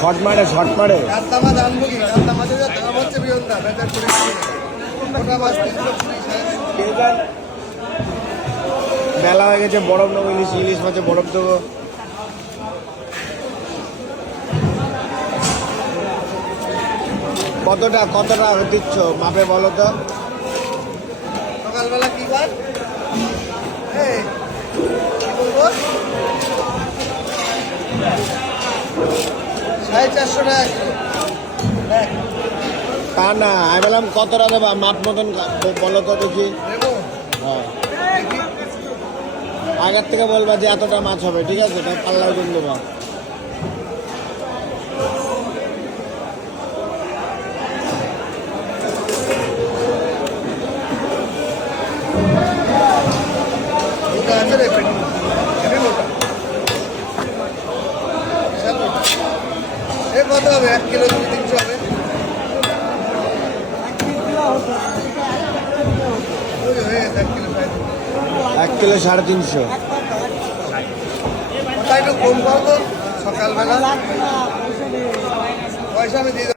Short মারে রাস্তামাজ আনবো কি রাস্তামাজে যা দাম হচ্ছে বিয়ন্দা বেচার করে ওটা মাছ 320 বেলা হয়ে গেছে, বরফ নেবো, ইলিশ মাছে বরফ দেবো। কতটা দিচ্ছ মাপে বলো তো? সকালবেলা কি বার কি বলবো 450 টাকা তা না, আমি বললাম কতটা দেবা মাপ মতন বলো তো দেখি। দেবো হ্যাঁ, আগের থেকে বলবা যে এতটা মাছ হবে, ঠিক আছে? তাই পাল্লায় দিন দেবা। ওটা আছে রে পেটি এনে ওটা বিশাল ওটা এ কত হবে 1 কিলো 2-300 হবে ওই হয়ে 1 কিলো প্রায় 1 কিলো 350। ওটা একটু কম করবো সকালবেলা পয়সা আমি দিয়ে